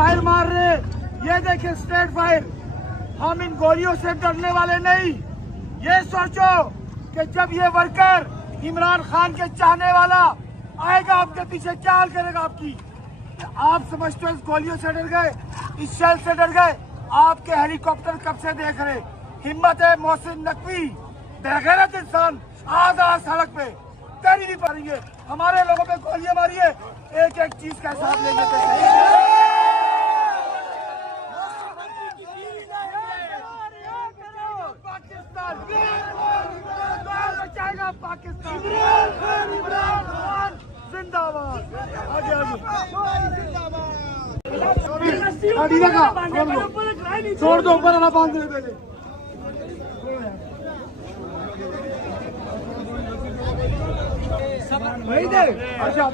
Fire मार रहे, ये देखिए स्ट्रेट फायर। हम इन गोलियों से डरने वाले नहीं। ये सोचो कि जब ये वर्कर इमरान खान के चाहने वाला आएगा आपके पीछे, क्या हाल करेगा आपकी। आप समझते हो इस गोलियों से डर गए, इस शेल से डर गए। आपके हेलीकॉप्टर कब से देख रहे। हिम्मत है मोहसिन नकवी, बेगैरत इंसान आज सड़क पे तैर नहीं पाएंगे। हमारे लोगों पे गोलियां मारी है, एक एक चीज का हिसाब ले लेते हैं। पाकिस्तान बचाएगा, पाकिस्तान जिंदाबाद। आगे आगे छोड़ दो, ऊपर आना बांध दे पहले। अच्छा